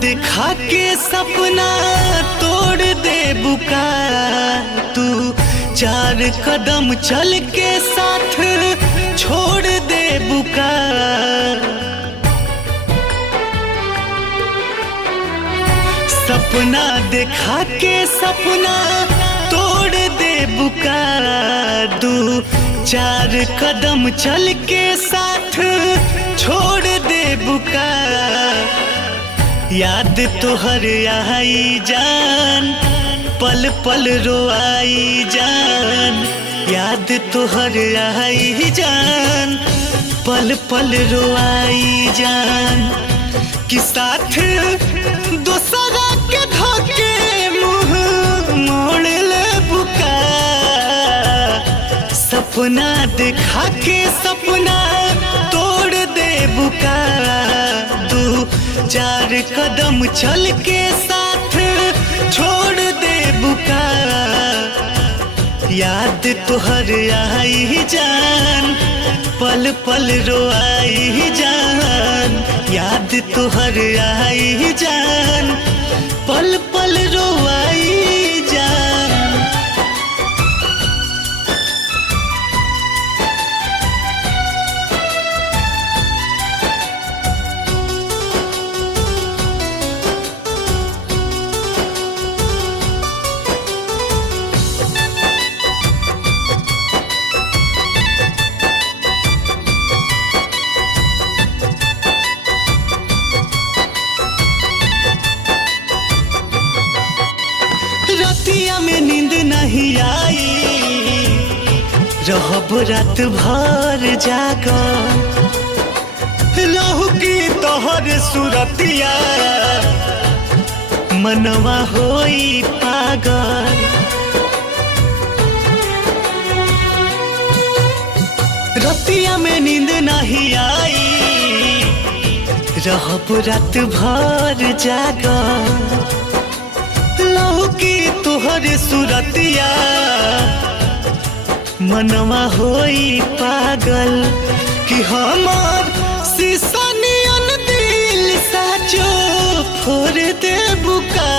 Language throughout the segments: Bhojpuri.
दिखा के सपना तोड़ दे बुका तू, 4 कदम चल के साथ छोड़ दे बुका। सपना दिखा के सपना तोड़ दे बुका तू, 4 कदम चल के साथ छोड़ दे बुका। याद तोहर आई जान, पल पल रोआई जान। याद तोहर आई जान, पल पल रोआई जान। कि साथ दूसरा के धोके मुँह मोड़ ले बुका। सपना दिखा के सपना तोड़ दे बुका तू, 4 कदम चल के साथ छोड़ दे बुका। याद तोहर आई जान, पल पल रोआई जान। याद तोहर आई जान, पल पल रोआई जान। रतिया में नींद नहीं आई, रहब रात भर जाकर। लहू की तोहर सुरतिया, मनवा होई पागल। रतिया में नींद नहीं आई, रहब रात भर जाकर। की तोहर सुरतिया, मनवा होई पागल। कि हमार शीशा नियन दिल साचो फोड़ दे बुका।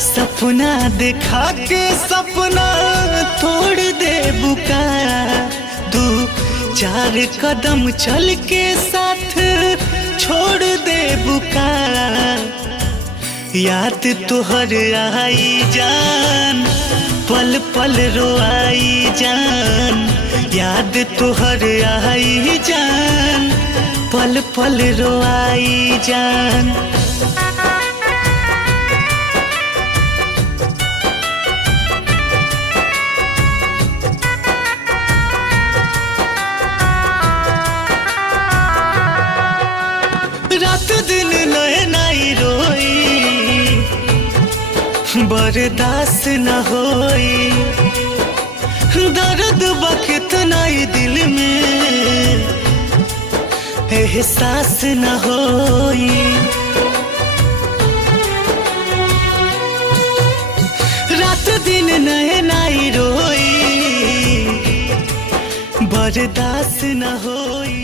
सपना दिखा के सपना तोड़ दे बुका तू, 4 कदम चल के साथ छोड़ दे बुका। याद तोहर आई जान, पल पल रोआई जान। याद तोहर आई जान, पल पल रोआई जान। रात दिन नए नाई रोई, बर्दाश्त न होई। दर्द वक्त नहीं दिल में, एहसास न होई। रात दिन नए नाई रोई, बर्दाश्त न होई।